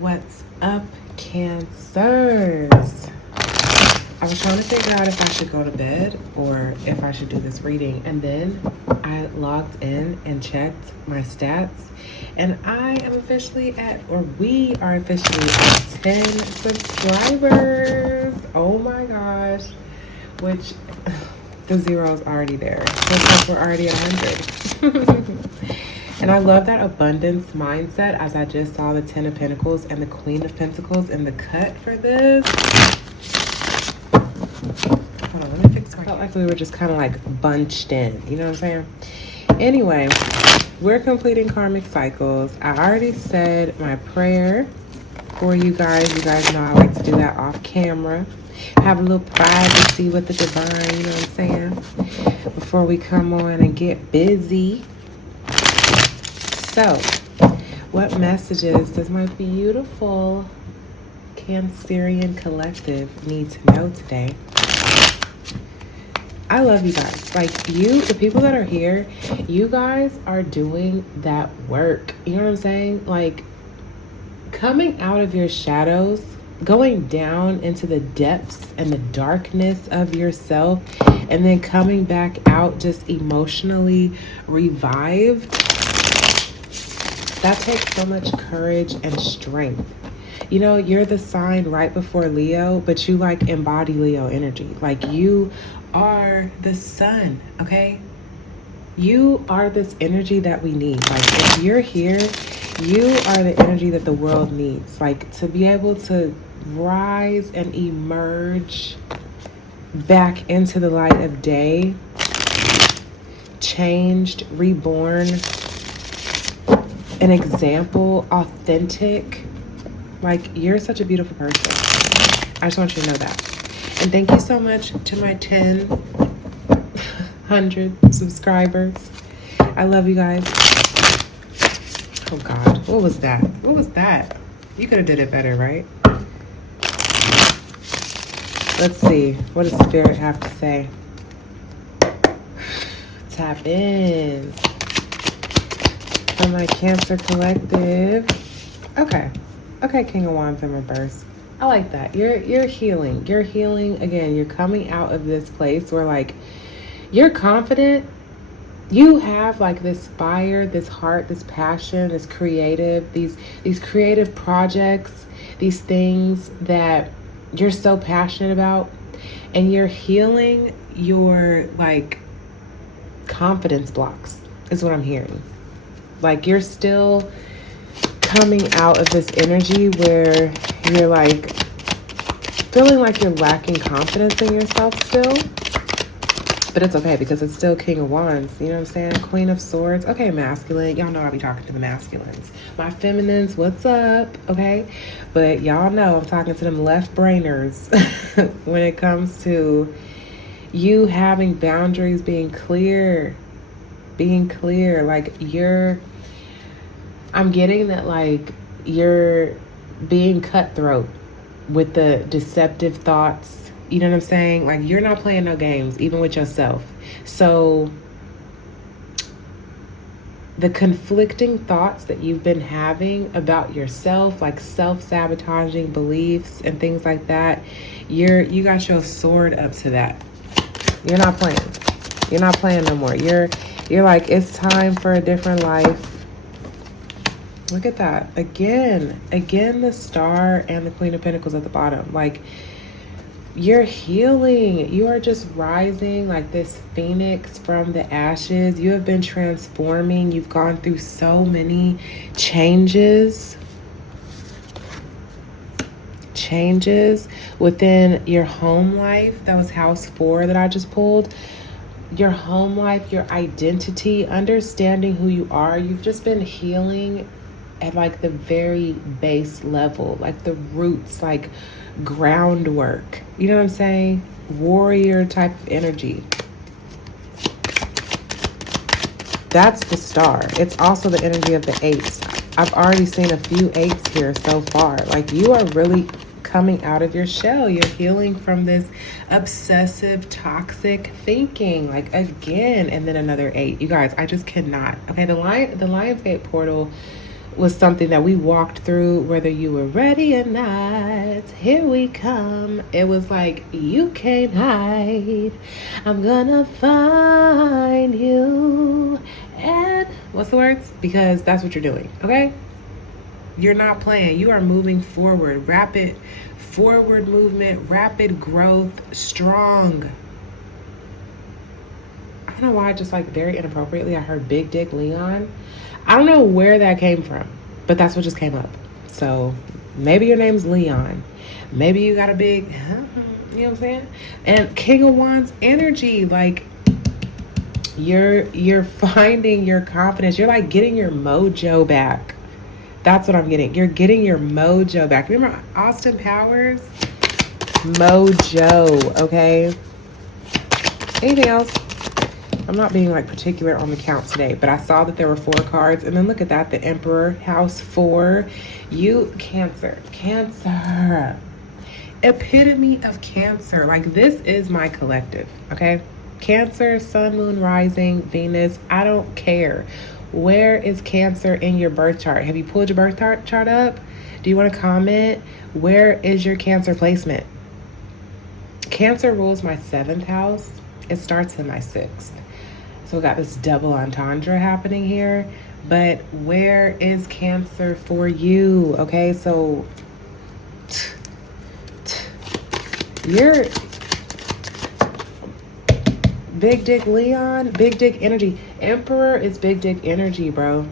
What's up, Cancers? I was trying to figure out if I should go to bed or if I should do this reading. And then I logged in and checked my stats. And I am officially we are officially at 10 subscribers. Oh my gosh. Which, the zero's already there. Looks like we're already at 100. And I love that abundance mindset, as I just saw the 10 of Pentacles and the Queen of Pentacles in the cut for this. Hold on, let me fix my... I felt like we were just kind of like bunched in. You know what I'm saying? Anyway, we're completing karmic cycles. I already said my prayer for you guys. You guys know I like to do that off camera. Have a little privacy with the divine, you know what I'm saying? Before we come on and get busy. So, what messages does my beautiful Cancerian collective need to know today? I love you guys. Like, the people that are here, you guys are doing that work. You know what I'm saying? Like, coming out of your shadows, going down into the depths and the darkness of yourself, and then coming back out just emotionally revived. That takes so much courage and strength. You know, you're the sign right before Leo, but you like embody Leo energy. Like, you are the sun, okay? You are this energy that we need. Like, if you're here, you are the energy that the world needs. Like, to be able to rise and emerge back into the light of day, changed, reborn, an example, authentic. Like, you're such a beautiful person. I just want you to know that. And thank you so much to my 100 subscribers. I love you guys. Oh God, what was that? What was that? You could have did it better, right? Let's see. What does Spirit have to say? Tap in. For my Cancer collective. Okay, King of Wands in reverse. I like that. You're healing. You're healing again. You're coming out of this place where, like, you're confident. You have like this fire, this heart, this passion, this creative, these creative projects, these things that you're so passionate about, and you're healing your like confidence blocks is what I'm hearing. Like, you're still coming out of this energy where you're like feeling like you're lacking confidence in yourself still. But it's okay, because it's still King of Wands. You know what I'm saying? Queen of Swords. Okay, masculine. Y'all know I be talking to the masculines. My feminines, what's up? Okay? But y'all know I'm talking to them left brainers when it comes to you having boundaries, being clear. Like, I'm getting that, like, you're being cutthroat with the deceptive thoughts. You know what I'm saying? Like, you're not playing no games, even with yourself. So the conflicting thoughts that you've been having about yourself, like self-sabotaging beliefs and things like that, you got your sword up to that. You're not playing. You're not playing no more. You're like, it's time for a different life. Look at that. Again, the Star and the Queen of Pentacles at the bottom. Like, you're healing. You are just rising like this phoenix from the ashes. You have been transforming. You've gone through so many changes within your home life. That was house 4 that I just pulled. Your home life, your identity, understanding who you are. You've just been healing at like the very base level, like the roots, like groundwork. You know what I'm saying? Warrior type of energy. That's the Star. It's also the energy of the 8s. I've already seen a few 8s here so far. Like, you are really coming out of your shell. You're healing from this obsessive, toxic thinking. Like, again, and then another 8. You guys, I just cannot. Okay, the Lionsgate portal was something that we walked through, whether you were ready or not. Here we come. It was like, you can't hide. I'm gonna find you. And what's the words? Because that's what you're doing, okay? You're not playing. You are moving forward. Rapid forward movement, rapid growth, strong. I don't know why, just like very inappropriately, I heard Big Dick Leon. I don't know where that came from, but that's what just came up. So maybe your name's Leon. Maybe you got a big, you know what I'm saying? And King of Wands energy, like you're finding your confidence. You're like getting your mojo back. That's what I'm getting. You're getting your mojo back. Remember Austin Powers? Mojo, okay? Anything else? I'm not being like particular on the count today, but I saw that there were 4 cards. And then look at that, the Emperor, House 4. You, Cancer. Cancer. Epitome of Cancer. Like, this is my collective, okay? Cancer, Sun, Moon, Rising, Venus. I don't care. Where is Cancer in your birth chart? Have you pulled your birth chart up? Do you want to comment? Where is your Cancer placement? Cancer rules my 7th house. It starts in my 6th. So we got this double entendre happening here. But where is Cancer for you? Okay, so you're Big Dick Leon, Big Dick energy. Emperor is Big Dick energy, bro.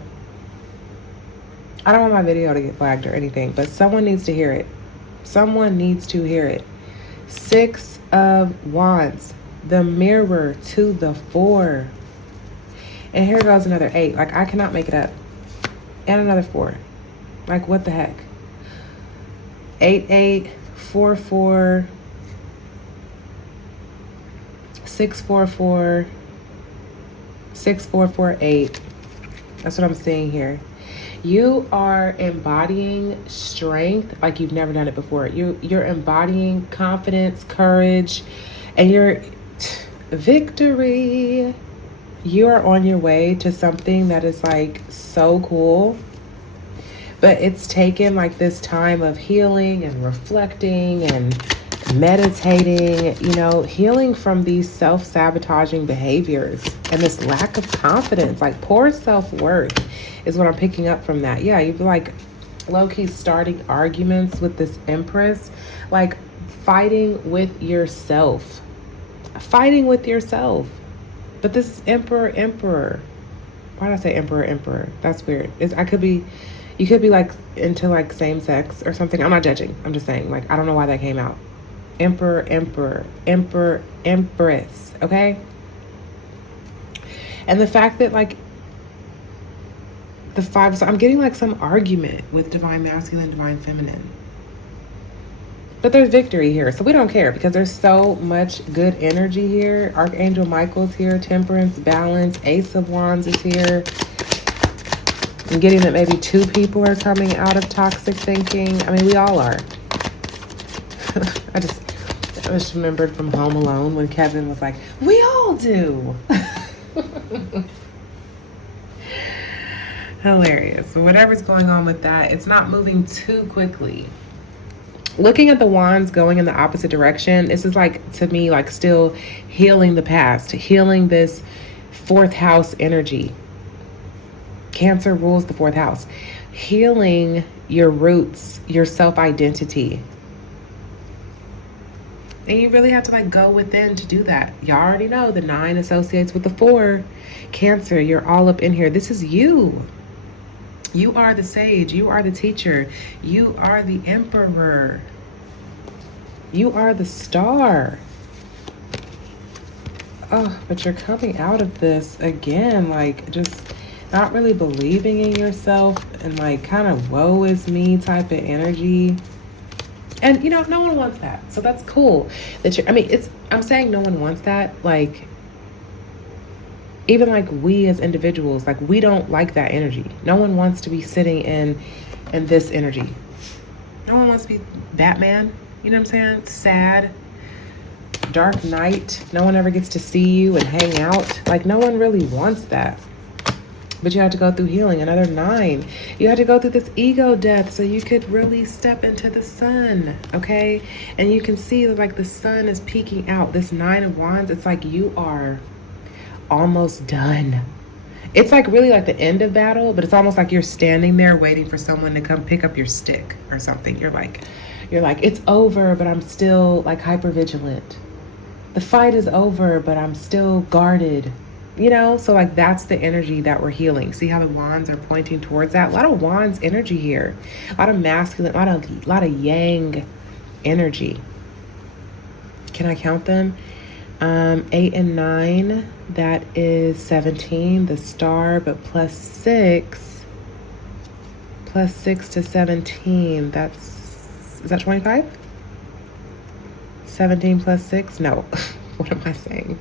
I don't want my video to get flagged or anything, but someone needs to hear it. Someone needs to hear it. 6 of Wands, the mirror to the 4. And here goes another 8. Like, I cannot make it up. And another 4. Like, what the heck? 8, 8, 4, 4. 6, 4, 4, 6, 4, 4, 8. That's what I'm seeing here. You are embodying strength like you've never done it before. You're embodying confidence, courage, and your victory. You are on your way to something that is like so cool. But it's taken like this time of healing and reflecting and meditating, you know, healing from these self-sabotaging behaviors and this lack of confidence, like poor self-worth is what I'm picking up from that. Yeah, you've like low-key starting arguments with this Empress, like fighting with yourself. Fighting with yourself. But this is Emperor. Why did I say Emperor? That's weird. You could be like into like same sex or something. I'm not judging. I'm just saying, like, I don't know why that came out. Emperor, Empress, okay? And the fact that like the 5, so I'm getting like some argument with Divine Masculine, Divine Feminine. But there's victory here, so we don't care because there's so much good energy here. Archangel Michael's here, Temperance, Balance, Ace of Wands is here. I'm getting that maybe 2 people are coming out of toxic thinking. I mean, we all are. I just remembered from Home Alone when Kevin was like, we all do. Hilarious. So whatever's going on with that, it's not moving too quickly. Looking at the wands going in the opposite direction, this is like, to me, like still healing the past, healing this 4th house energy. Cancer rules the 4th house. Healing your roots, your self-identity. And you really have to like go within to do that. Y'all already know the 9 associates with the 4. Cancer, you're all up in here. This is you. You are the sage. You are the teacher. You are the emperor. You are the star. Oh, but you're coming out of this again, like just not really believing in yourself and like kind of woe is me type of energy. And you know, no one wants that. So that's cool that you're, I mean, I'm saying no one wants that. Like, even like we as individuals, like we don't like that energy. No one wants to be sitting in this energy. No one wants to be Batman. You know what I'm saying? Sad, dark night. No one ever gets to see you and hang out. Like no one really wants that. But you had to go through healing. Another 9. You had to go through this ego death so you could really step into the sun, okay? And you can see like the sun is peeking out. This 9 of Wands, it's like you are almost done. It's like really like the end of battle, but it's almost like you're standing there waiting for someone to come pick up your stick or something. You're like, it's over, but I'm still like hyper vigilant. The fight is over, but I'm still guarded. You know, so like that's the energy that we're healing. See how the wands are pointing towards that? A lot of wands energy here. A lot of masculine, a lot of yang energy. Can I count them? 8 and 9, that is 17, the star, but plus 6 to 17, is that 25? 17 plus 6? No, what am I saying?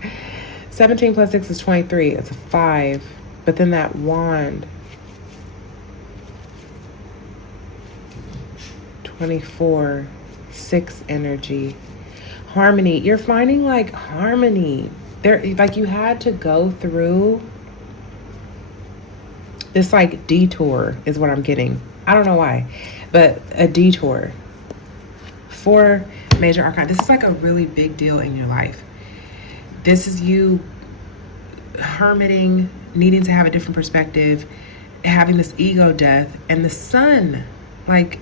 17 plus 6 is 23. It's a 5. But then that wand, 24, 6 energy. Harmony. You're finding like harmony. There, like you had to go through this like detour is what I'm getting. I don't know why, but a detour. 4 major arcana. This is like a really big deal in your life. This is you hermiting, needing to have a different perspective, having this ego death, and the sun. Like,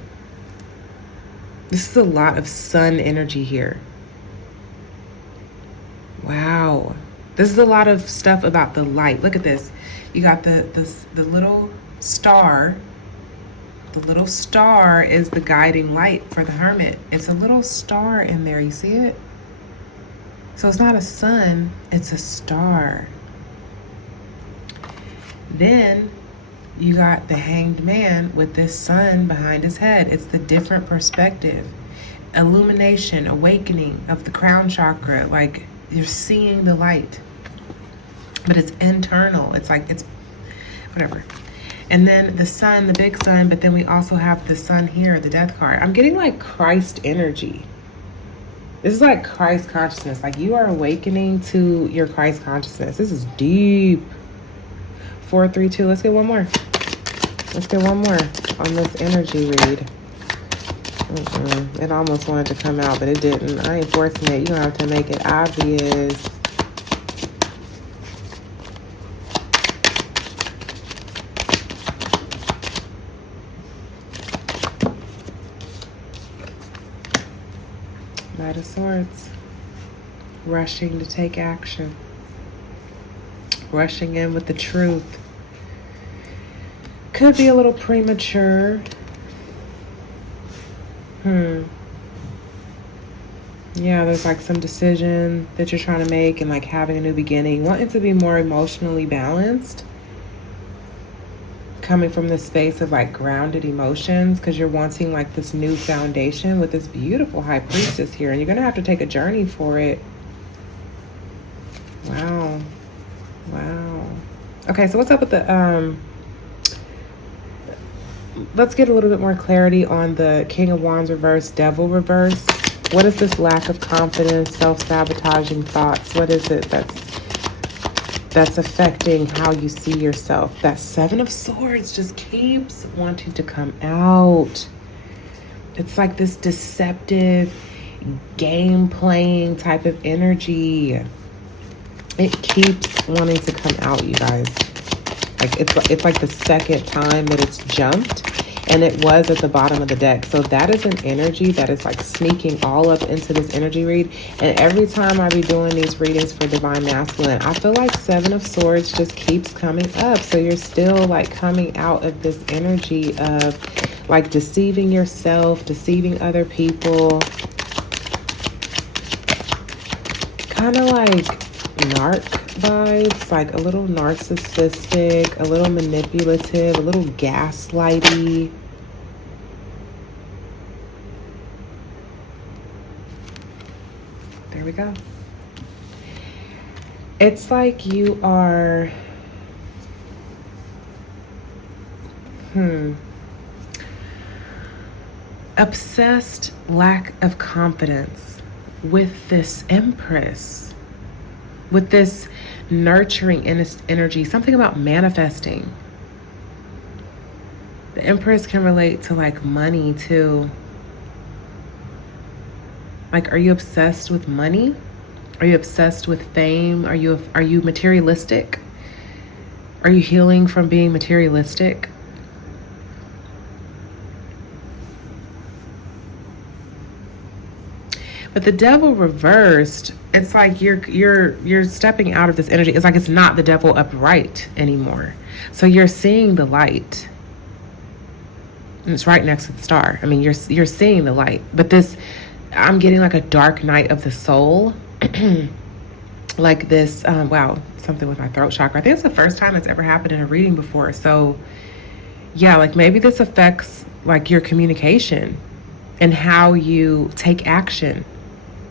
this is a lot of sun energy here. Wow. This is a lot of stuff about the light. Look at this. You got the little star. The little star is the guiding light for the hermit. It's a little star in there. You see it? So it's not a sun, it's a star. Then you got the hanged man with this sun behind his head. It's the different perspective. Illumination, awakening of the crown chakra. Like you're seeing the light. But it's internal. It's like, it's whatever. And then the sun, the big sun, but then we also have the sun here, the death card. I'm getting like Christ energy. This is like Christ consciousness. Like you are awakening to your Christ consciousness. This is deep. 4, 3, 2. Let's get one more. Let's get one more on this energy read. It almost wanted to come out, but it didn't. I ain't forcing it. You don't have to make it obvious. Knight of Swords. Rushing to take action. Rushing in with the truth. Could be a little premature. Yeah, there's like some decision that you're trying to make and like having a new beginning. Wanting to be more emotionally balanced. Coming from this space of like grounded emotions because you're wanting like this new foundation with this beautiful high priestess here, and you're gonna have to take a journey for it. Wow. Okay, so what's up with the let's get a little bit more clarity on the King of Wands reverse, Devil reverse. What is this lack of confidence, self-sabotaging thoughts? What is it that's affecting how you see yourself? That 7 of Swords just keeps wanting to come out. It's like this deceptive game playing type of energy. It keeps wanting to come out, you guys. Like it's like the second time that it's jumped, and it was at the bottom of the deck. So that is an energy that is like sneaking all up into this energy read. And every time I be doing these readings for Divine Masculine, I feel like 7 of Swords just keeps coming up. So you're still like coming out of this energy of like deceiving yourself, deceiving other people. Kind of like narc vibes, like a little narcissistic, a little manipulative, a little gaslighty. There we go. It's like you are obsessed lack of confidence with this Empress, with this nurturing energy, something about manifesting. The Empress can relate to like money too. Like, are you obsessed with money? Are you obsessed with fame? Are you materialistic? Are you healing from being materialistic? But the Devil reversed, it's like you're stepping out of this energy. It's like it's not the Devil upright anymore. So you're seeing the light. And it's right next to the star. I mean, you're seeing the light. But this, I'm getting like a dark night of the soul. Like this, wow, something with my throat chakra. I think it's the first time it's ever happened in a reading before. So yeah, like maybe this affects like your communication and how you take action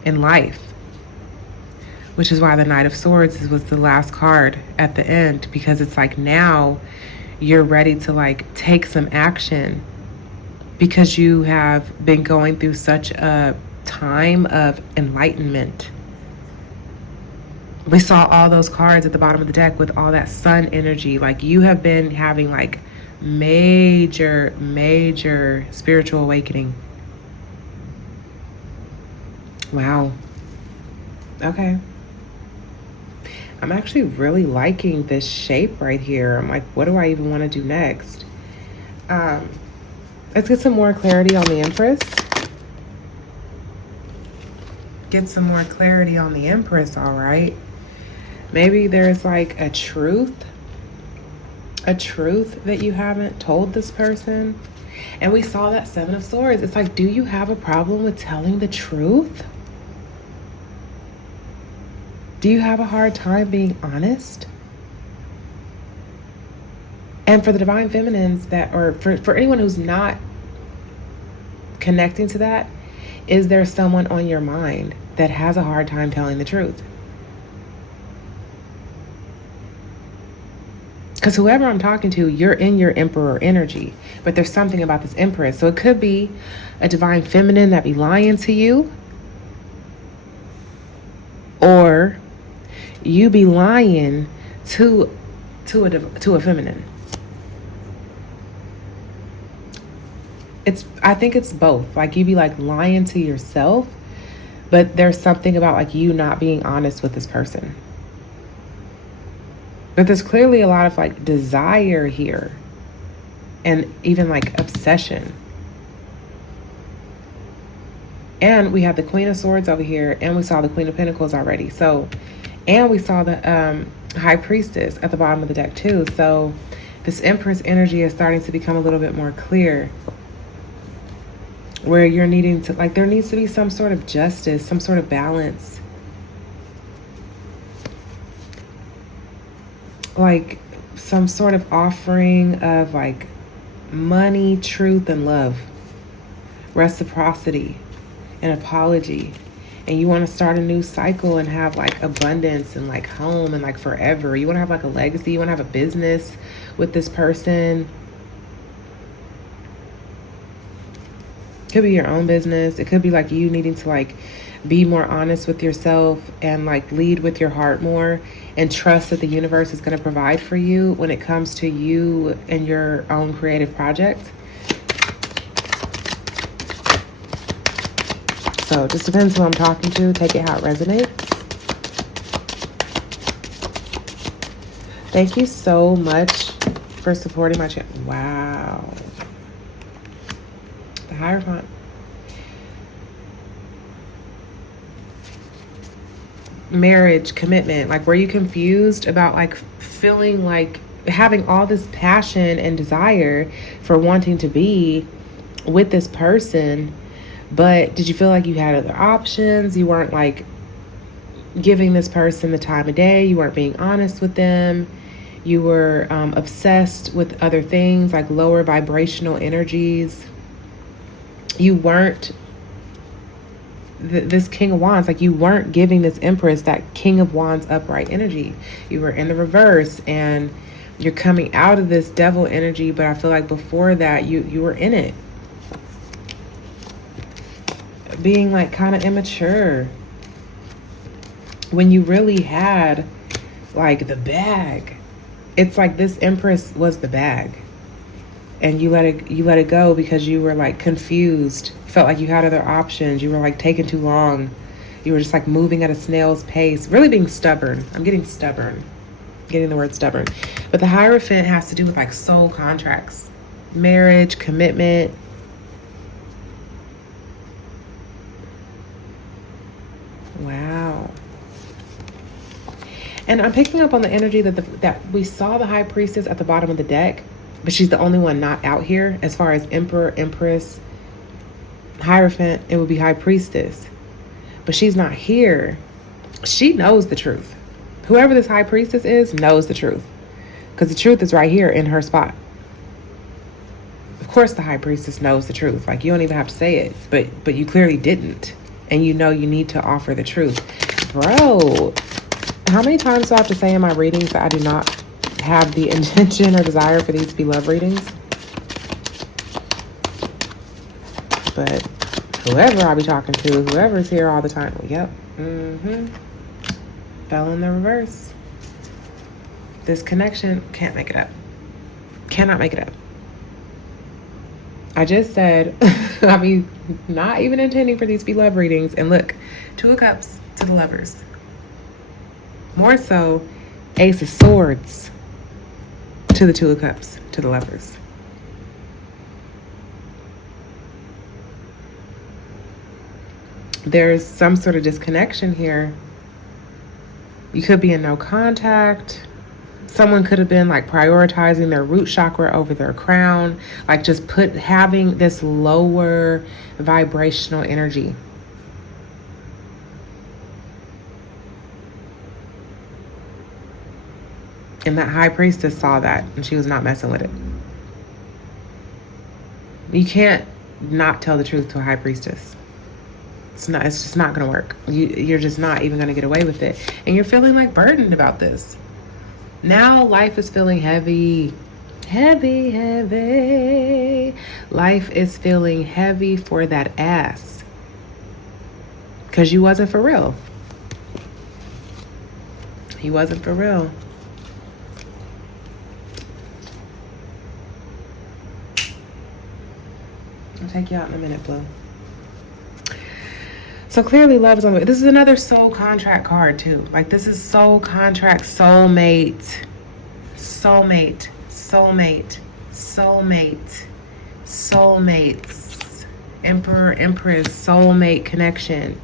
in life, which is why the Knight of Swords was the last card at the end, because it's like now you're ready to like take some action because you have been going through such a time of enlightenment. We saw all those cards at the bottom of the deck with all that sun energy. Like you have been having like major spiritual awakening. Wow. Okay. I'm actually really liking this shape right here. I'm like, what do I even want to do next? Let's get some more clarity on the Empress. Get some more clarity on the Empress, all right? Maybe there's like a truth that you haven't told this person. And we saw that Seven of Swords. It's like, do you have a problem with telling the truth? Do you have a hard time being honest? And for the Divine Feminines that, or for anyone who's not connecting to that, is there someone on your mind that has a hard time telling the truth? Because whoever I'm talking to, you're in your Emperor energy, but there's something about this Empress. So it could be a Divine Feminine that be lying to you, or you be lying to a feminine. I think it's both. Like you be like lying to yourself, but there's something about like you not being honest with this person. But there's clearly a lot of like desire here and even like obsession. And we have the Queen of Swords over here, and we saw the Queen of Pentacles already. So, and we saw the High Priestess at the bottom of the deck too. So this Empress energy is starting to become a little bit more clear, where you're needing to, like, there needs to be some sort of justice, some sort of balance. Like some sort of offering of like money, truth, and love, reciprocity, and apology. And you want to start a new cycle and have like abundance and like home and like forever. You want to have like a legacy. You want to have a business with this person. Could be your own business. It could be like you needing to like be more honest with yourself and like lead with your heart more and trust that the universe is going to provide for you when it comes to you and your own creative project. So it just depends who I'm talking to. Take it how it resonates. Thank you so much for supporting my channel. Wow. The Hierophant. Marriage, commitment. Like, were you confused about like feeling like having all this passion and desire for wanting to be with this person, but did you feel like you had other options? You weren't like giving this person the time of day. You weren't being honest with them. You were obsessed with other things like lower vibrational energies. You weren't this King of Wands, like you weren't giving this Empress that King of Wands upright energy. You were in the reverse, and you're coming out of this Devil energy, but I feel like before that you were in it, being like kind of immature when you really had like the bag. It's like this Empress was the bag, and you let it go because you were like confused. You felt like you had other options. You were like taking too long. You were just like moving at a snail's pace, really being stubborn. I'm getting stubborn, getting the word stubborn. But the Hierophant has to do with like soul contracts, marriage, commitment. Wow. And I'm picking up on the energy that we saw the High Priestess at the bottom of the deck, but she's the only one not out here. As far as Emperor, Empress, Hierophant, it would be High Priestess. But she's not here. She knows the truth. Whoever this High Priestess is knows the truth. Because the truth is right here in her spot. Of course the High Priestess knows the truth. Like, you don't even have to say it. But you clearly didn't. And you know you need to offer the truth. Bro, how many times do I have to say in my readings that I do not have the intention or desire for these to be love readings? But whoever I be talking to, whoever's here all the time, yep, fell in the reverse. This connection can't make it up. Cannot make it up. I just said, I mean, not even intending for these to be love readings. And look, Two of Cups to the Lovers. More so, Ace of Swords to the Two of Cups to the Lovers. There's some sort of disconnection here. You could be in no contact. Someone could have been like prioritizing their root chakra over their crown, like just having this lower vibrational energy. And that High Priestess saw that and she was not messing with it. You can't not tell the truth to a High Priestess. It's just not gonna work. You're just not even gonna get away with it. And you're feeling like burdened about this. Now life is feeling heavy. Heavy, heavy. Life is feeling heavy for that ass. Because you wasn't for real. He wasn't for real. I'll take you out in a minute, Blue. So clearly love is on the way. This is another soul contract card too. Like this is soul contract, soulmate, soulmate, soulmate, soulmate, soulmates, Emperor, Empress, soulmate connection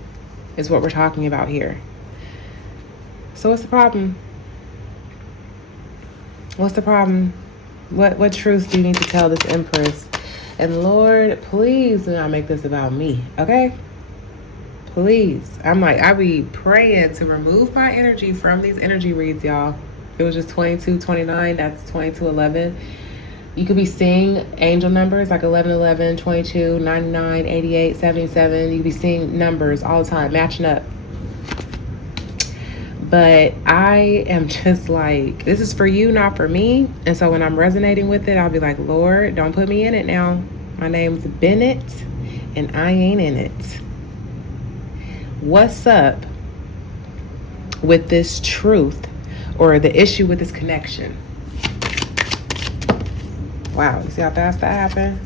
is what we're talking about here. So what's the problem? What's the problem? What truth do you need to tell this Empress? And Lord, please do not make this about me, okay? Please. I be praying to remove my energy from these energy reads, y'all. It was just 2229. That's 2211. You could be seeing angel numbers like 1111, 22, 99, 88, 77. You could be seeing numbers all the time, matching up. But I am just like, this is for you, not for me. And so when I'm resonating with it, I'll be like, Lord, don't put me in it now. My name's Bennett, and I ain't in it. What's up with this truth or the issue with this connection? Wow, you see how fast that happened?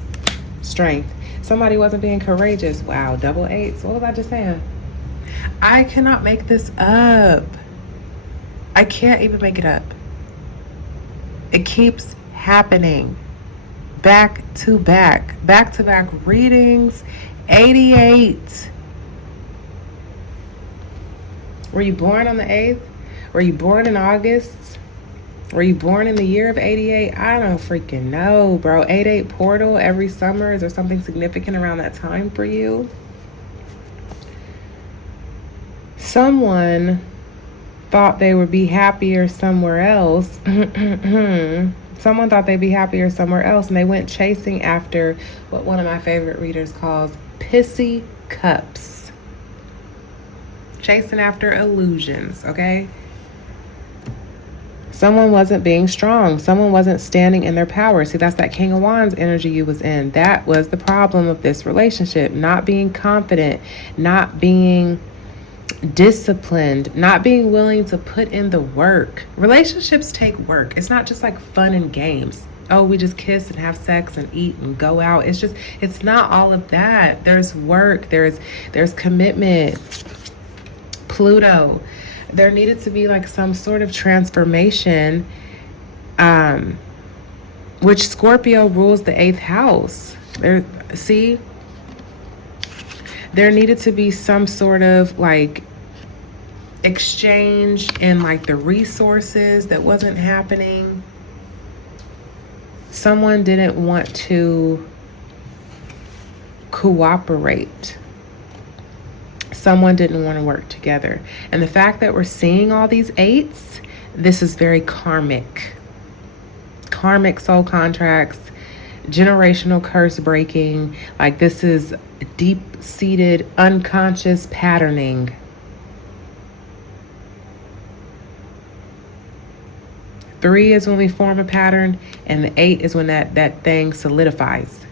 Strength. Somebody wasn't being courageous. Wow, double eights. What was I just saying? I cannot make this up. I can't even make it up. It keeps happening. Back to back readings. 88. Were you born on the 8th? Were you born in August? Were you born in the year of 88? I don't freaking know, bro. 88 portal every summer. Is there something significant around that time for you? Someone thought they would be happier somewhere else. Someone thought they'd be happier somewhere else, and they went chasing after what one of my favorite readers calls pissy cups. Chasing after illusions, okay? Someone wasn't being strong. Someone wasn't standing in their power. See, that's that King of Wands energy you was in. That was the problem of this relationship. Not being confident, not being disciplined, not being willing to put in the work. Relationships take work. It's not just like fun and games. oh, we just kiss and have sex and eat and go out. It's not all of that. There's work, there's commitment. Pluto, there needed to be like some sort of transformation, which Scorpio rules the 8th house. There needed to be some sort of like exchange in like the resources that wasn't happening. Someone didn't want to cooperate. Someone didn't want to work together. And the fact that we're seeing all these 8s, this is very karmic. Karmic soul contracts, generational curse breaking. Like this is deep-seated unconscious patterning. 3 is when we form a pattern, and the 8 is when that thing solidifies.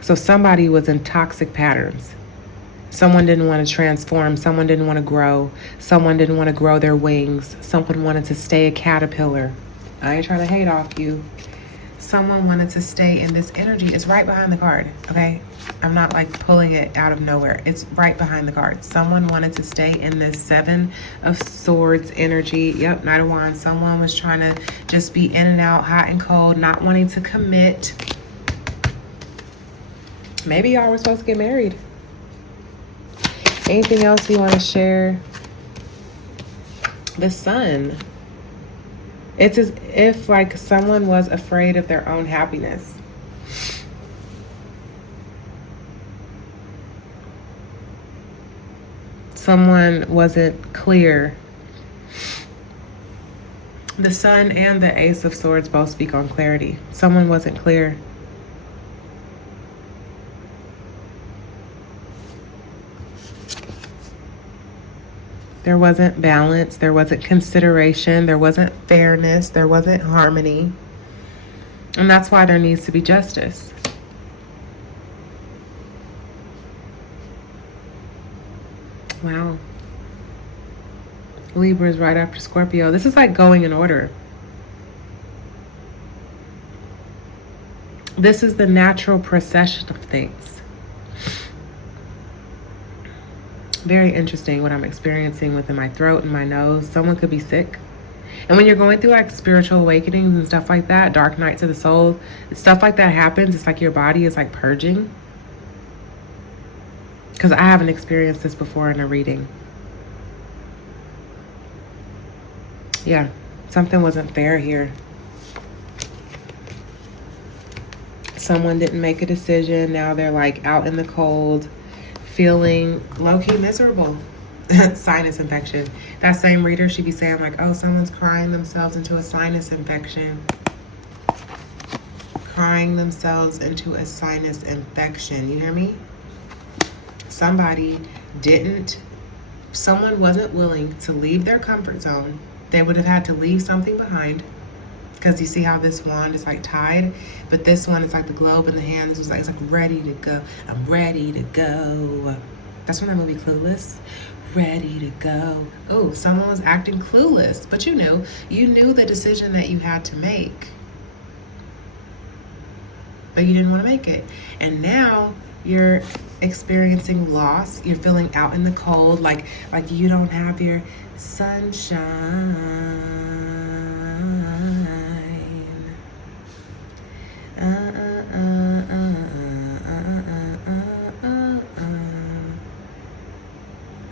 So somebody was in toxic patterns. Someone didn't want to transform. Someone didn't want to grow. Someone didn't want to grow their wings. Someone wanted to stay a caterpillar. I ain't trying to hate off you. Someone wanted to stay in this energy. It's right behind the card, okay? I'm not like pulling it out of nowhere. It's right behind the card. Someone wanted to stay in this 7 of Swords energy. Yep, Knight of Wands. Someone was trying to just be in and out, hot and cold, not wanting to commit. Maybe y'all were supposed to get married. Anything else you want to share? The Sun. It's as if like someone was afraid of their own happiness. Someone wasn't clear. The Sun and the Ace of Swords both speak on clarity. Someone wasn't clear. There wasn't balance, there wasn't consideration, there wasn't fairness, there wasn't harmony. And that's why there needs to be justice. Wow. Libra is right after Scorpio. This is like going in order. This is the natural procession of things. Very interesting what I'm experiencing within my throat and my nose. Someone could be sick. And when you're going through like spiritual awakenings and stuff like that, dark nights of the soul, stuff like that happens. It's like your body is like purging. Because I haven't experienced this before in a reading. Yeah, something wasn't fair here. Someone didn't make a decision. Now they're like out in the cold, feeling low-key miserable. Sinus infection. That same reader, she'd be saying like, oh, someone's crying themselves into a sinus infection. Crying themselves into a sinus infection. You hear me? Someone wasn't willing to leave their comfort zone. They would have had to leave something behind. Because you see how this wand is like tied, but this one is like the globe in the hand. This was like, it's like ready to go. I'm ready to go. That's from that movie Clueless. Ready to go. Oh, someone was acting clueless, but you knew the decision that you had to make, but you didn't want to make it. And now you're experiencing loss. You're feeling out in the cold, like you don't have your sunshine.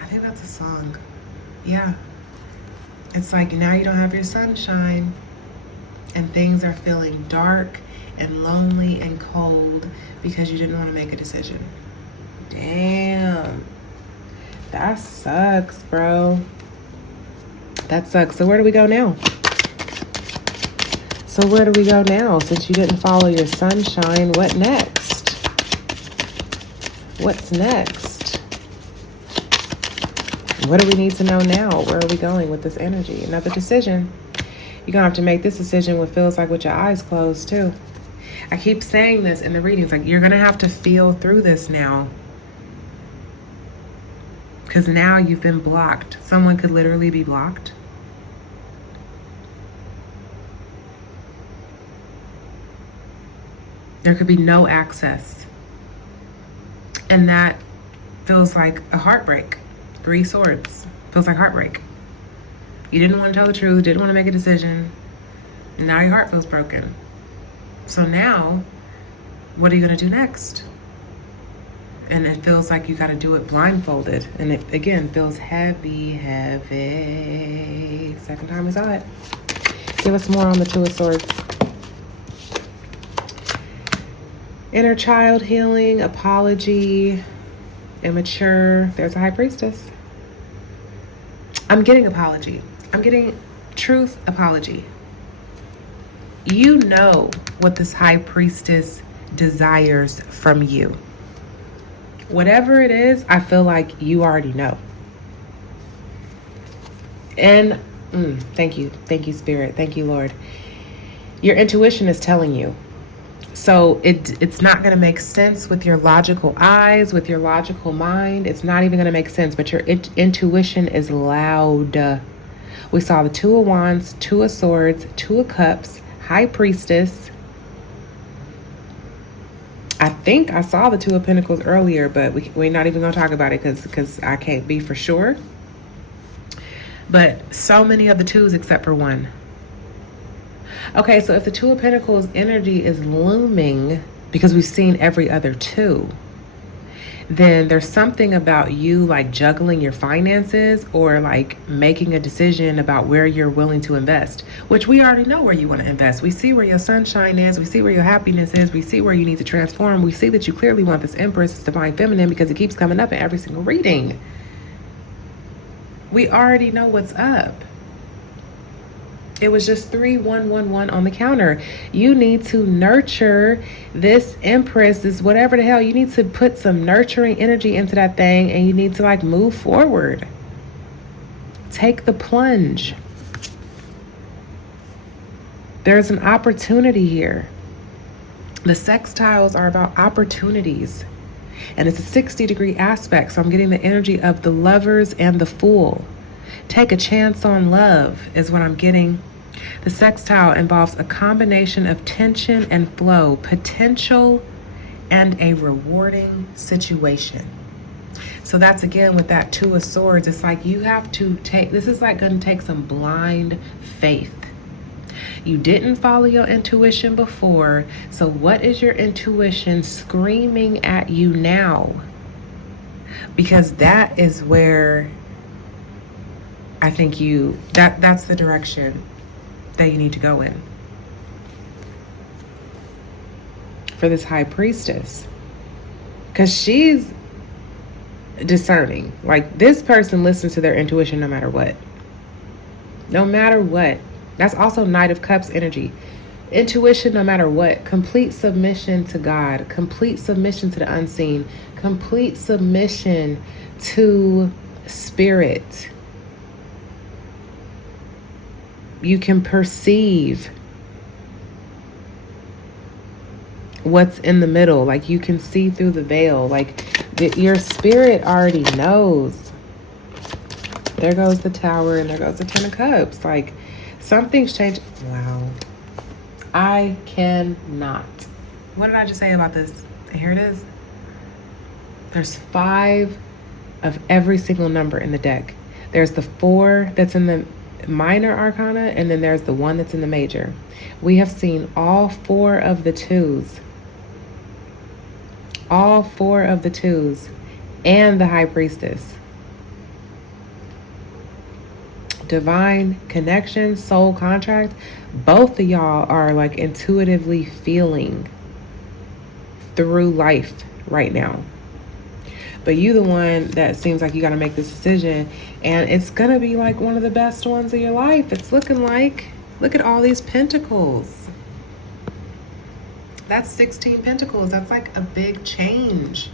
I think that's a song. Yeah. It's like now you don't have your sunshine and things are feeling dark and lonely and cold because you didn't want to make a decision. Damn. That sucks, bro. That sucks. So where do we go now? Since you didn't follow your sunshine, what next? What's next? What do we need to know now? Where are we going with this energy? Another decision. You're going to have to make this decision what feels like with your eyes closed too. I keep saying this in the readings, like you're going to have to feel through this now. Because now you've been blocked. Someone could literally be blocked. There could be no access. And that feels like a heartbreak. 3 swords. Feels like heartbreak. You didn't want to tell the truth, didn't want to make a decision. And now your heart feels broken. So now, what are you going to do next? And it feels like you got to do it blindfolded. And it, again, feels heavy, heavy. Second time we saw it. Give us more on the 2 of Swords. Inner child healing, apology, immature. There's a High Priestess. I'm getting apology. I'm getting truth apology. You know what this High Priestess desires from you. Whatever it is, I feel like you already know. And thank you, Spirit. Thank you, Lord. Your intuition is telling you. So it's not going to make sense with your logical eyes, with your logical mind. It's not even going to make sense, but your intuition is loud. We saw the 2 of Wands, 2 of Swords, 2 of Cups, High Priestess. I think I saw the 2 of Pentacles earlier, but we're not even going to talk about it because I can't be for sure. But so many of the 2s except for 1. Okay, so if the 2 of Pentacles energy is looming because we've seen every other 2, then there's something about you like juggling your finances or like making a decision about where you're willing to invest, which we already know where you want to invest. We see where your sunshine is. We see where your happiness is. We see where you need to transform. We see that you clearly want this Empress, this divine feminine, because it keeps coming up in every single reading. We already know what's up. It was just 3111 on the counter. You need to nurture this Empress, this whatever the hell. You need to put some nurturing energy into that thing, and you need to like move forward. Take the plunge. There's an opportunity here. The sextiles are about opportunities. And it's a 60-degree aspect, so I'm getting the energy of the Lovers and the Fool. Take a chance on love is what I'm getting. The sextile involves a combination of tension and flow, potential and a rewarding situation. So that's again with that 2 of Swords. It's like you have to take, this is like going to take some blind faith. You didn't follow your intuition before. So what is your intuition screaming at you now? Because that is where I think that's the direction that you need to go in for this High Priestess, because she's discerning. Like, this person listens to their intuition no matter what. No matter what. That's also Knight of Cups energy. Intuition no matter what. Complete submission to God. Complete submission to the unseen. Complete submission to Spirit. You can perceive what's in the middle. Like, you can see through the veil. Like, your spirit already knows. There goes the Tower and there goes the 10 of Cups. Like, something's changed. Wow. I cannot. What did I just say about this? Here it is. There's 5 of every single number in the deck. There's the 4 that's in the minor arcana, and then there's the 1 that's in the major. We have seen all 4 of the 2s. All 4 of the 2s and the High Priestess. Divine connection, soul contract. Both of y'all are like intuitively feeling through life right now. But you the one that seems like you got to make this decision, and it's going to be like one of the best ones of your life. It's looking like, look at all these pentacles. That's 16 pentacles. That's like a big change.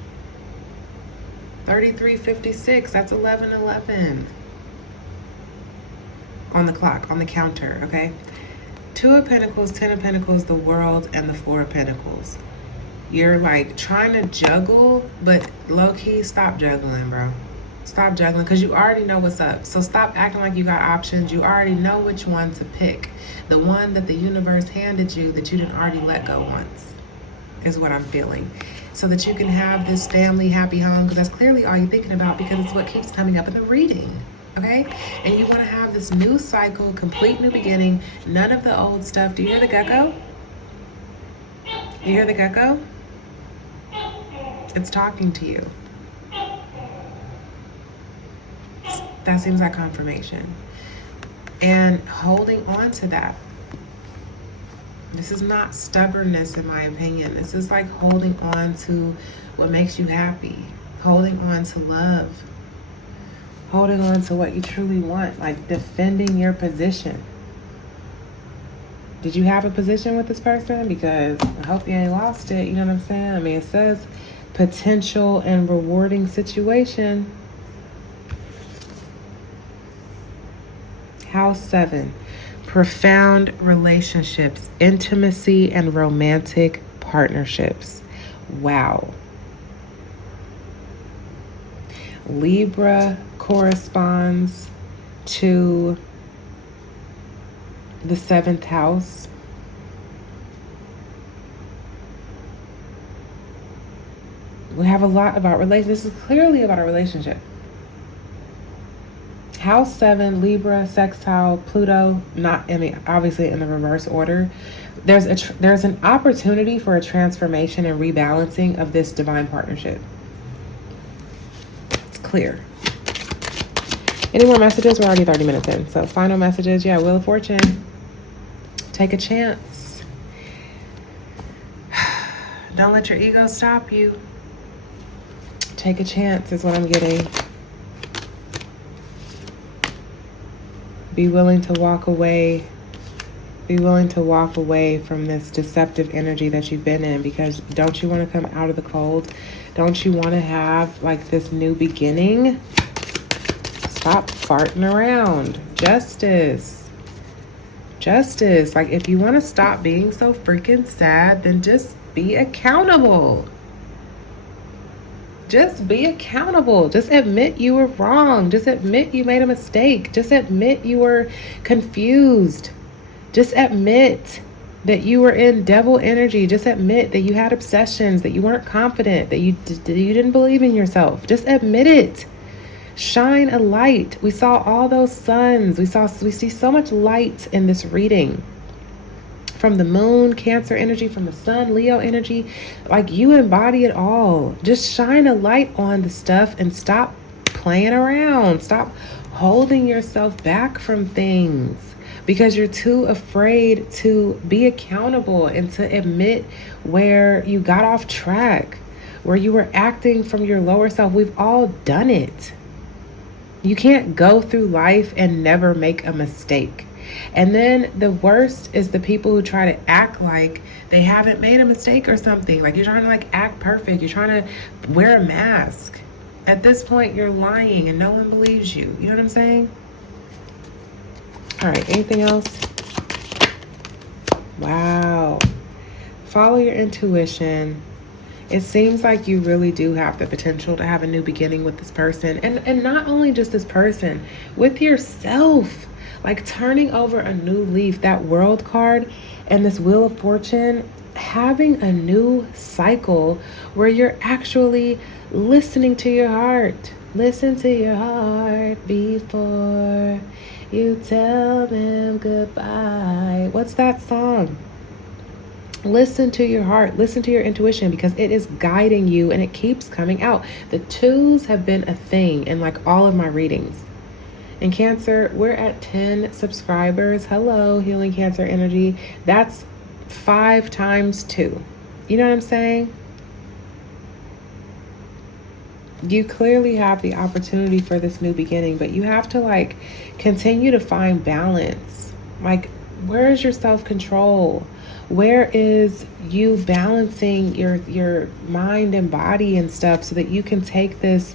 3356. That's 1111 on the clock, on the counter, okay? 2 of Pentacles, 10 of Pentacles, the World, and the 4 of Pentacles. You're like trying to juggle, but low-key, stop juggling, bro. Stop juggling, because you already know what's up. So stop acting like you got options. You already know which one to pick. The one that the universe handed you that you didn't already let go once. is what I'm feeling. So that you can have this family happy home, because that's clearly all you're thinking about, because it's what keeps coming up in the reading. Okay? And you want to have this new cycle, complete new beginning, none of the old stuff. Do you hear the gecko? You hear the gecko? It's talking to you. That seems like confirmation. And holding on to that. This is not stubbornness, in my opinion. This is like holding on to what makes you happy. Holding on to love. Holding on to what you truly want. Like defending your position. Did you have a position with this person? Because I hope you ain't lost it. You know what I'm saying? I mean, it says potential and rewarding situation. House 7. Profound relationships, intimacy, and romantic partnerships. Wow. Libra corresponds to the 7th house. We have a lot about relationships. This is clearly about a relationship. House 7, Libra, sextile, Pluto, not, I mean, obviously in the reverse order. There's an opportunity for a transformation and rebalancing of this divine partnership. It's clear. Any more messages? We're already 30 minutes in. So final messages. Yeah, Wheel of Fortune. Take a chance. Don't let your ego stop you. Take a chance is what I'm getting. Be willing to walk away. Be willing to walk away from this deceptive energy that you've been in, because don't you want to come out of the cold? Don't you want to have like this new beginning? Stop farting around. Justice. Justice. Like, if you want to stop being so freaking sad, then just be accountable. Just be accountable. Just admit you were wrong. Just admit you made a mistake. Just admit you were confused. Just admit that you were in devil energy. Just admit that you had obsessions, that you weren't confident, that you didn't believe in yourself. Just admit it. Shine a light. We saw all those suns. We see so much light in this reading. From the moon, Cancer energy, from the sun, Leo energy. Like, you embody it all. Just shine a light on the stuff and stop playing around. Stop holding yourself back from things because you're too afraid to be accountable and to admit where you got off track, where you were acting from your lower self. We've all done it. You can't go through life and never make a mistake. And then the worst is the people who try to act like they haven't made a mistake or something. Like, you're trying to like act perfect. You're trying to wear a mask. At this point, you're lying and no one believes you. You know what I'm saying? All right, anything else? Wow. Follow your intuition. It seems like you really do have the potential to have a new beginning with this person. And not only just this person, with yourself. Like, turning over a new leaf, that World card and this Wheel of Fortune, having a new cycle where you're actually listening to your heart. Listen to your heart before you tell them goodbye. What's that song? Listen to your heart. Listen to your intuition, because it is guiding you and it keeps coming out. The twos have been a thing in like all of my readings. In Cancer, we're at 10 subscribers. Hello, Healing Cancer Energy. That's 5 times 2. You know what I'm saying? You clearly have the opportunity for this new beginning, but you have to like continue to find balance. Like, where is your self-control? Where is you balancing your mind and body and stuff so that you can take this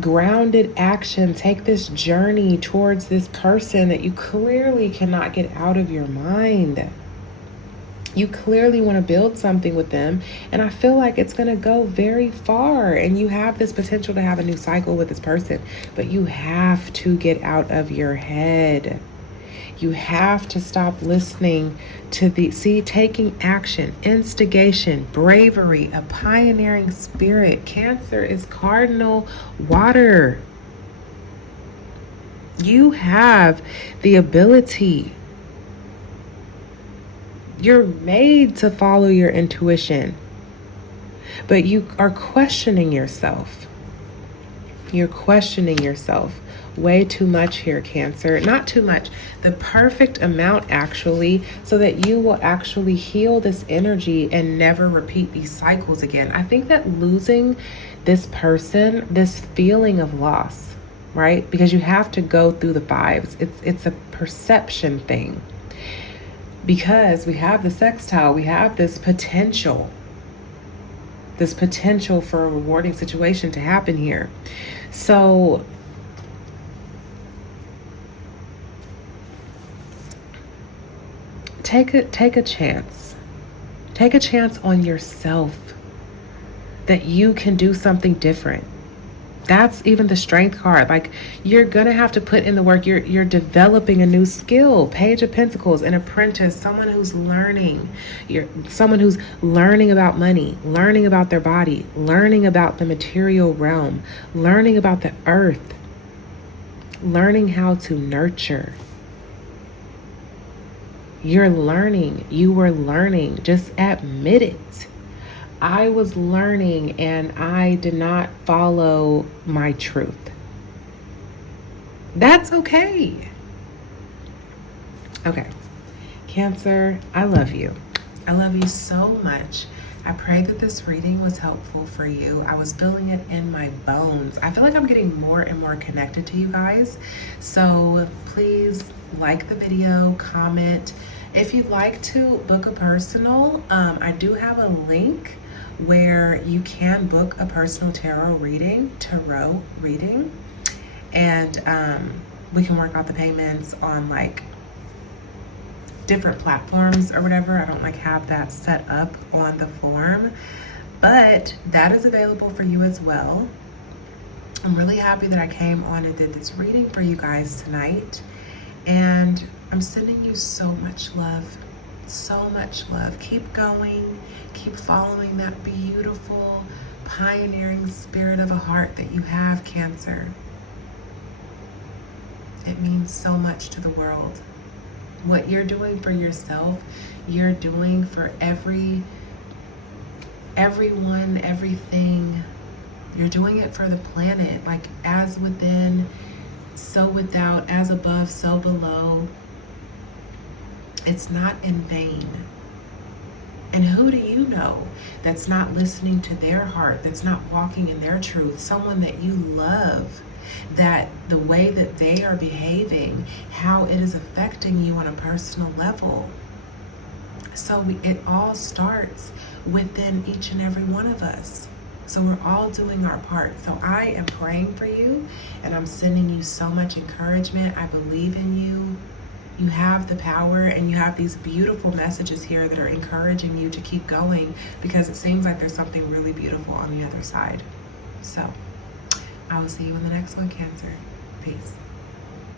grounded action, take this journey towards this person that you clearly cannot get out of your mind. You clearly want to build something with them, and I feel like it's going to go very far, and you have this potential to have a new cycle with this person, but you have to get out of your head. You have to stop listening to taking action, instigation, bravery, a pioneering spirit. Cancer is cardinal water. You have the ability. You're made to follow your intuition, but you are questioning yourself. You're questioning yourself way too much here, Cancer. Not too much, the perfect amount actually, so that you will actually heal this energy and never repeat these cycles again. I think that losing this person, this feeling of loss, right? Because you have to go through the fives. It's a perception thing. Because we have the sextile, we have this potential for a rewarding situation to happen here. So take a chance. Take a chance on yourself that you can do something different. That's even the Strength card. Like, you're gonna have to put in the work. You're developing a new skill. Page of Pentacles, an apprentice, someone who's learning. You're someone who's learning about money, learning about their body, learning about the material realm, learning about the earth, learning how to nurture. You're learning. You were learning. Just admit it. I was learning and I did not follow my truth. That's okay. Okay. Cancer, I love you. I love you so much. I pray that this reading was helpful for you. I was feeling it in my bones. I feel like I'm getting more and more connected to you guys. So please like the video, comment. If you'd like to book a personal, I do have a link where you can book a personal tarot reading, and we can work out the payments on like different platforms or whatever. I don't like have that set up on the form, but that is available for you as well. I'm really happy that I came on and did this reading for you guys tonight, and I'm sending you so much love. So much love. Keep going. Keep following that beautiful, pioneering spirit of a heart that you have, Cancer. It means so much to the world. What you're doing for yourself, you're doing for everyone, everything. You're doing it for the planet. Like, as within, so without, as above, so below. It's not in vain. And who do you know that's not listening to their heart, that's not walking in their truth? Someone that you love, that the way that they are behaving, how it is affecting you on a personal level. So it all starts within each and every one of us. So we're all doing our part. So I am praying for you, and I'm sending you so much encouragement. I believe in you. You have the power, and you have these beautiful messages here that are encouraging you to keep going, because it seems like there's something really beautiful on the other side. So I will see you in the next one, Cancer. Peace.